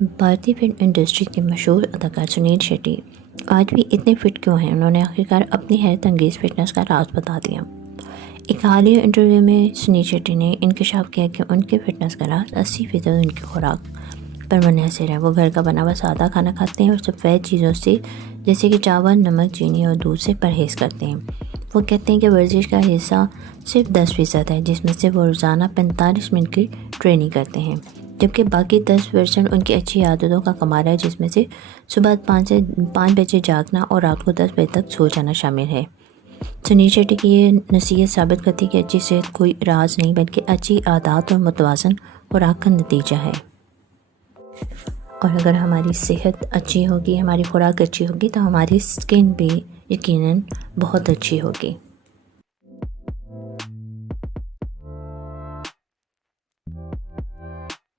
بھارتی film industry کے مشہور اداکار سنیل شیٹی آج بھی اتنے فٹ کیوں ہیں؟ انہوں نے آخرکار اپنی حیرت انگیز فٹنس کا راز بتا دیا۔ ایک حالیہ انٹرویو میں سنیل شیٹی نے انکشاف کیا کہ ان کے فٹنس کا راز 80% ان کی خوراک پر منحصر ہے۔ وہ گھر کا بنا ہوا سادہ کھانا کھاتے ہیں اور سفید چیزوں سے جیسے کہ چاول، نمک، چینی اور دودھ سے پرہیز کرتے ہیں۔ وہ کہتے ہیں کہ ورزش کا حصہ صرف 10% ہے، جس میں سے وہ روزانہ 45 منٹ کی ٹریننگ کرتے ہیں، جبکہ باقی 10% ان کی اچھی عادتوں کا کمال ہے، جس میں سے صبح 5 بجے جاگنا اور رات کو 10 بجے تک سو جانا شامل ہے۔ سنیل شیٹی کی یہ نصیحت ثابت کرتی ہے کہ اچھی صحت کوئی راز نہیں بلکہ اچھی عادات اور متوازن خوراک کا نتیجہ ہے۔ اور اگر ہماری صحت اچھی ہوگی، ہماری خوراک اچھی ہوگی تو ہماری اسکن بھی یقیناً بہت اچھی ہوگی۔